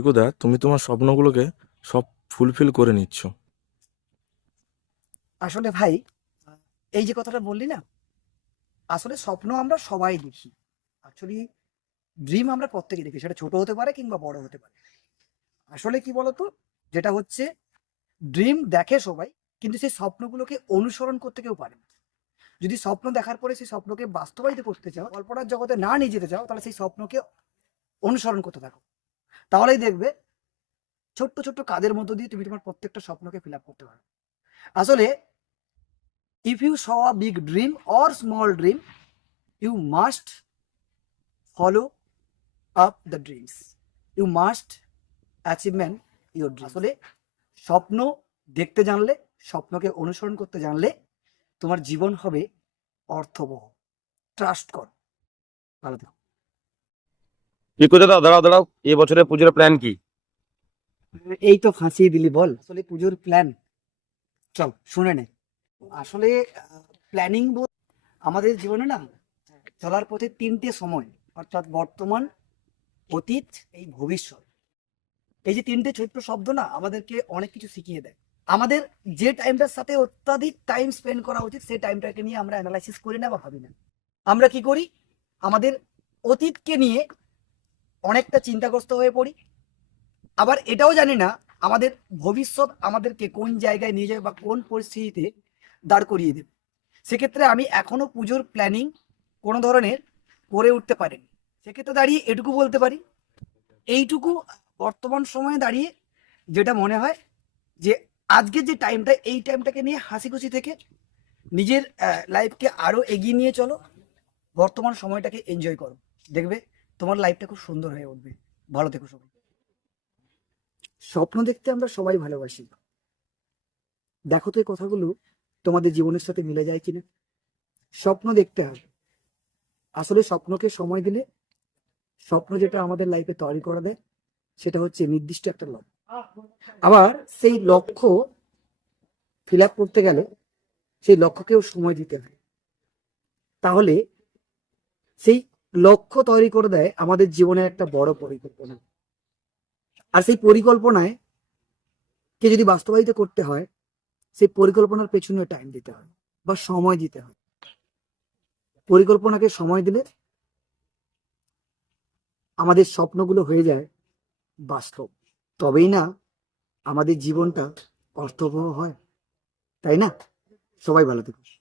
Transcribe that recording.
পিকুদা তুমি তোমার স্বপ্নগুলোকে সব ফুলফিল করে নিচ্ছ। আসলে ভাই, এই যে কথাটা বললি না, আসলে স্বপ্ন আমরা সবাই দেখি। অ্যাকচুয়ালি ড্রিম আমরা প্রত্যেকে দেখি, সেটা ছোট হতে পারে কিংবা বড় হতে পারে। আসলে কি বলতো, যেটা হচ্ছে ড্রিম দেখে সবাই, কিন্তু সেই স্বপ্নগুলোকে অনুসরণ করতে কেউ পারে না। যদি স্বপ্ন দেখার পরে সেই স্বপ্নকে বাস্তবায়িত করতে চাও, কল্পনার জগতে না নিয়ে যেতে চাও, তাহলে সেই স্বপ্নকে অনুসরণ করতে থাকো। তাহলেই দেখবে ছোট্ট ছোট্ট কাজের মধ্য দিয়ে তুমি তোমার প্রত্যেকটা স্বপ্নকে ফিল আপ করতে পারো আসলে if you saw a big dream or small dream, you must follow up the dreams. You must achievement your dreams. আসলে স্বপ্ন দেখতে জানলে, স্বপ্নকে অনুসরণ করতে জানলে তোমার জীবন হবে অর্থবহ। ট্রাস্ট কর। ভালো থেকো। পিকু দাদা দাঁড়াও দাঁড়াও। এ বছরের পুজোর প্ল্যান কি? এই তো ফাঁসিয়ে দিলি, বল। আসলে পুজোর প্ল্যান চল, শুনে নে। আসলে প্ল্যানিং আমাদের জীবনে না, চলার পথে তিনটে সময়, অর্থাৎ বর্তমান, অতীত, এই ভবিষ্যৎ। এই যে তিনটে ছোট্ট শব্দ না, আমাদেরকে অনেক কিছু শিখিয়ে দেয়। আমাদের যে টাইমটার সাথে অত্যাধিক টাইম স্পেন্ড করা উচিত, সেই টাইমটাকে নিয়ে আমরা অ্যানালাইসিস করি না বা ভাবি না। আমরা কি করি? আমাদের অতীতকে নিয়ে অনেকটা চিন্তাগ্রস্ত হয়ে পড়ি। আবার এটাও জানি না, আমাদের ভবিষ্যৎ আমাদেরকে কোন জায়গায় নিয়ে যাবে বা কোন পরিস্থিতিতে দাঁড় করিয়ে দেবে। সেক্ষেত্রে আমি এখনও পুজোর প্ল্যানিং কোনো ধরনের করে উঠতে পারিনি। সেক্ষেত্রে দাঁড়িয়ে এটুকু বলতে পারি, এইটুকু বর্তমান সময়ে দাঁড়িয়ে যেটা মনে হয় যে আজকের যে টাইমটা এই টাইমটাকে নিয়ে হাসি খুশি থেকে নিজের লাইফকে আরও এগিয়ে নিয়ে চলো, বর্তমান সময়টাকে এনজয় করো। দেখবে তোমার লাইফটা খুব সুন্দর হয়ে উঠবে। ভালো থেকো সবাই। স্বপ্ন দেখতে আমরা সবাই ভালোবাসি। দেখো তো এই কথাগুলো, তোমাদের জীবনের সাথে মিলে যায় কিনা? স্বপ্ন দেখতে হবে। আসলে স্বপ্নকে সময় দিলে স্বপ্ন যেটা আমাদের লাইফে তৈরি করে দেয়, সেটা হচ্ছে নির্দিষ্ট একটা লক্ষ্য। আবার সেই লক্ষ্য ফিল আপ করতে গেলে সেই লক্ষ্যকেও সময় দিতে হয়। তাহলে সেই লক্ষ্য তৈরি করে দেয় আমাদের জীবনের একটা বড় পরিকল্পনা। আর সেই পরিকল্পনায় কে যদি বাস্তবায়িত করতে হয়, সেই পরিকল্পনার পেছনে টাইম দিতে হয় বা সময় দিতে হয়। পরিকল্পনাকে সময় দিলে আমাদের স্বপ্নগুলো হয়ে যায় বাস্তব। তবেই না আমাদের জীবনটা অর্থবহ হয়। তাই না? সবাই ভালো থেকো।